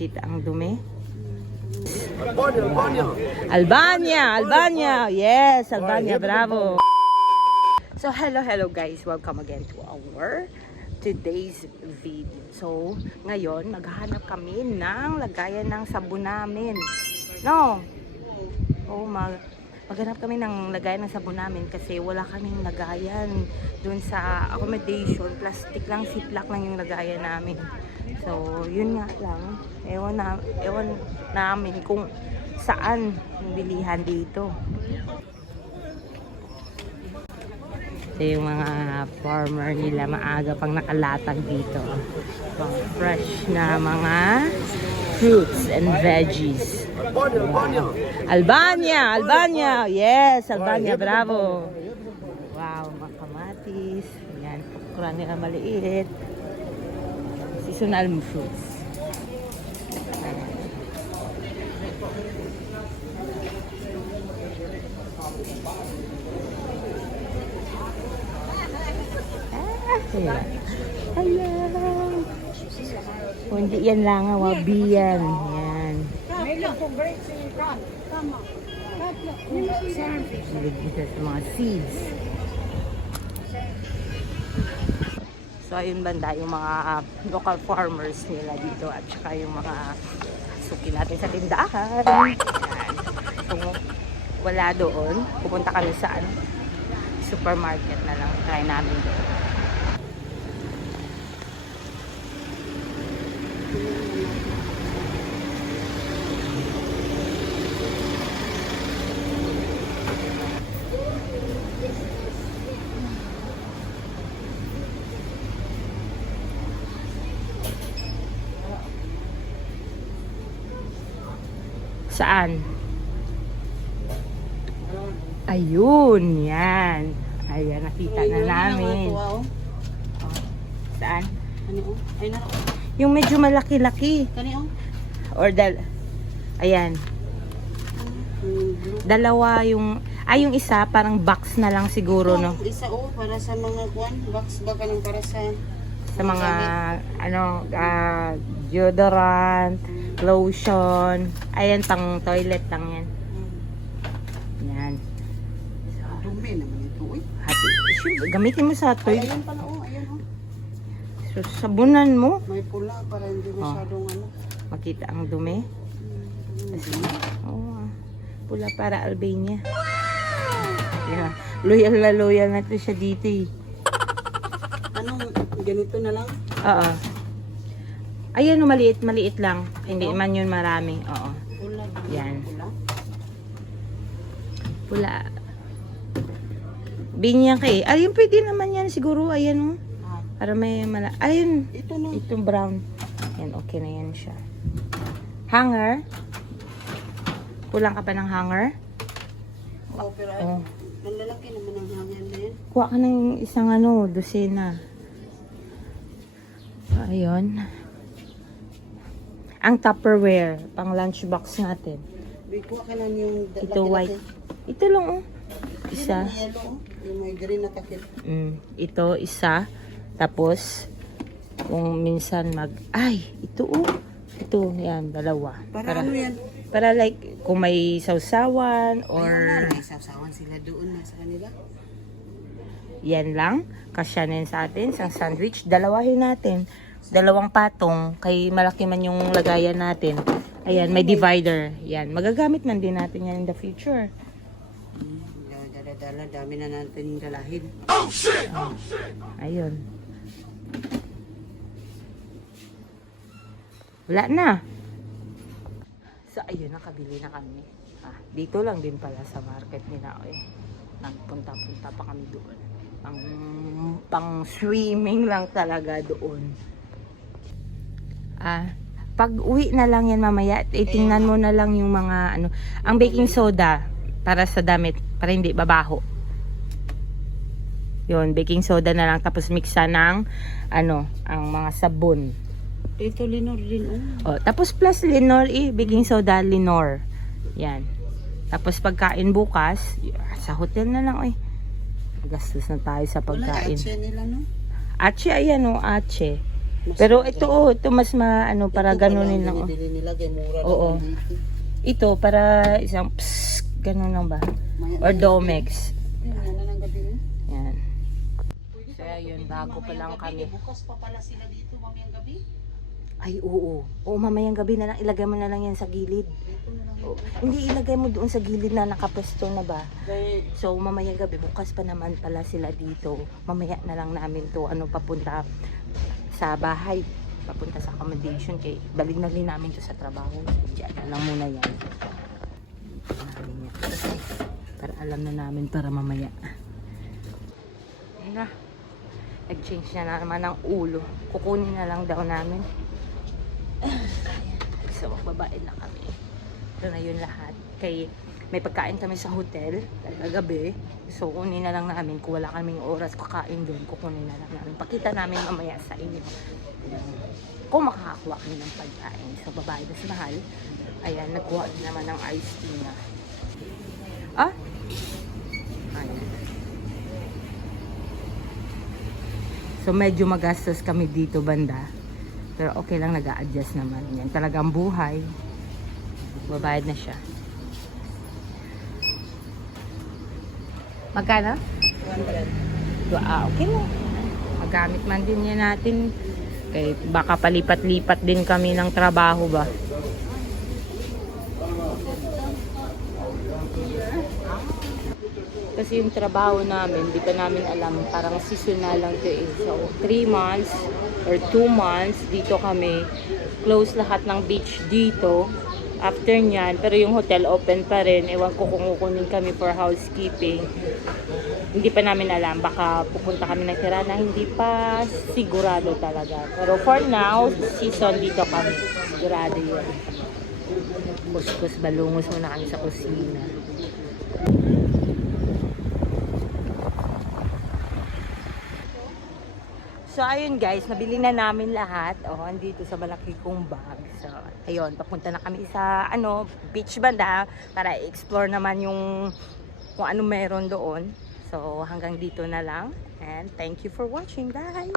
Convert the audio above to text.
Makita ang dumi. Albania, Albania. Albania, Albania. Yes, Albania, bravo. So, hello, hello guys. Welcome again to our today's video. So, ngayon, maghahanap kami ng lagayan ng sabon namin. No? Oh, mag maghanap kami ng lagayan ng sabon namin kasi wala kaming lagayan dun sa accommodation. Plastic lang, siplak lang yung lagayan namin. So, yun nga lang. Ewan, na, ewan namin kung saan yung bilihan dito. Ito yung mga farmer nila maaga pang nakalatag dito. Mga fresh na mga fruits and veggies. Albania, Albania. Albania. Yes, Albania, bravo. Wow, mga kamatis. Yan, kurang nila maliit. Seasonal fruits. Hello. Oh, hindi yan lang, ah, wabi yan. Yan. Maligid sa mga seeds. So ayun banda yung mga ah, local farmers nila dito at saka yung mga suki natin sa tindahan. Kung wala doon, pupunta kami sa ano, supermarket na lang. Try namin doon. Saan? Ayun, yan. Ayan, nakita na namin. oh. Saan? Kani oh. Ay na. Yung medyo malaki-laki. Kani oh. Or dal... Ayan. Dalawa yung... Ay, yung isa, parang box na lang siguro, no? Isa oh para sa mga kwan, box ba kanang para sa Sa mga, ano, ah, deodorant, lotion. Ayan, pang toilet lang yan. Yan. Dumi naman ito uy. Happy. Gamitin mo sa toilet. ayan pala oh. So, sabunan mo. May pula para hindi masyadong ano. Makita ang dumi. Hmm, dumi. Oo. ah. Pula para Albania. Yeah. Loyal na loyal na to siya dito eh. Anong ganito na lang? Oo. Ayan, oh, maliit, maliit lang. Hindi man yun marami. Oo. Pula. Yan. Pula. Pula. Binyang kay. Ayun, pwede naman yan siguro. Ayan, oh. Para may mala... Ayun. ito na. Itong brown. Yan, okay na yan siya. Hanger. Kulang ka pa ng hanger? Oh, pero ay, Oh. ang lalaki naman ang hangyan na yan. Kuha ka ng isang ano, dosena. So, ayun. Ang Tupperware, pang lunchbox natin. May kuha ka lang yung Ito laki-laki. white. Ito lang oh. Isa. Yung yellow oh. Yung may green na takip. Mm, ito, isa. Tapos, kung minsan mag... Ay, ito oh. Ito, yan, dalawa. Para, ano yan? Para like, kung may sausawan or... Ayun na, may sasawan sila doon na sa kanila. Yan lang. Kasya na sa atin. Isang sandwich. Dalawahin natin. Dalawang patong. Kay malaki man yung lagayan natin. Ayan, may divider. Yan. Magagamit man din natin yan in the future. Hmm, Dala-dala, dami na natin dalahin. Ayun. Wala na. So, ayun, nakabili na kami. Ah, dito lang din pala sa market ni Naoy. Nagpunta-punta pa kami doon. Pang, pang swimming lang talaga doon. Ah, pag uwi na lang yan mamaya, itingnan mo na lang yung mga ano, ang baking soda para sa damit, para hindi babaho. Yun, baking soda na lang tapos mixa ng ano, ang mga sabon. Ito, Linor din oh. Oh, tapos plus Lenor eh, baking soda Lenor. Yan. Tapos pagkain bukas, sa hotel na lang eh. Gastos na tayo sa Wala, pagkain. atse nila no? Ache, ayan o, ache. Pero ito oh, ito mas maano para ganunin lang. oh. Nila, mura Oo. dito. Ito para isang ganun lang ba? Or Domex. Ayun, muna ng gabi na. Yan. So ayun, bago pa lang kami. Bukas pa pala sila dito mamayang gabi. Ay, oo. Oo, mamayang gabi na lang. Ilagay mo na lang yan sa gilid. Oo. Hindi ilagay mo doon sa gilid na nakapwesto na ba? So, mamayang gabi, bukas pa naman pala sila dito. Mamaya na lang namin to, ano, papunta sa bahay. Papunta sa accommodation. Kay, balik na rin namin to sa trabaho. Diyan na lang muna yan. Para alam na namin para mamaya. Ayun na. Nag-change na naman ng ulo. Kukunin na lang daw namin. So, magbabae na kami. Ito na yun lahat. Kay, may pagkain kami sa hotel, gabi. So, kunin na lang namin. Kung wala kaming oras kakain doon, kukunin na lang namin. Pakita namin mamaya sa inyo. Kung makakakuha kami ng pagkain. So, babae na si Mahal. Ayan, nagkuha naman ng iced tea na. Ah? Ayan. So, medyo magastos kami dito banda. Pero okay lang, nag adjust naman. Yan talagang buhay. Babayad na siya. Magkano? 100. Ah, okay lang. Magamit man din yan natin. Kaya baka palipat-lipat din kami ng trabaho ba. Kasi yung trabaho namin, di pa namin alam, parang seasonal lang to eh. So, 3 months or 2 months, dito kami. Close lahat ng beach dito. After nyan, pero yung hotel open pa rin. Ewan ko kung kukunin kami for housekeeping. Hindi pa namin alam. Baka pupunta kami ng Tirana. Hindi pa sigurado talaga. Pero for now, season dito kami. Sigurado yun. Kuskus balungos muna kami sa kusina. So, ayun guys, nabili na namin lahat. Oh, andito sa malaki kong bag. So, ayun, papunta na kami sa, ano, beach banda para i-explore naman yung kung ano meron doon. So, hanggang dito na lang. And thank you for watching. Bye!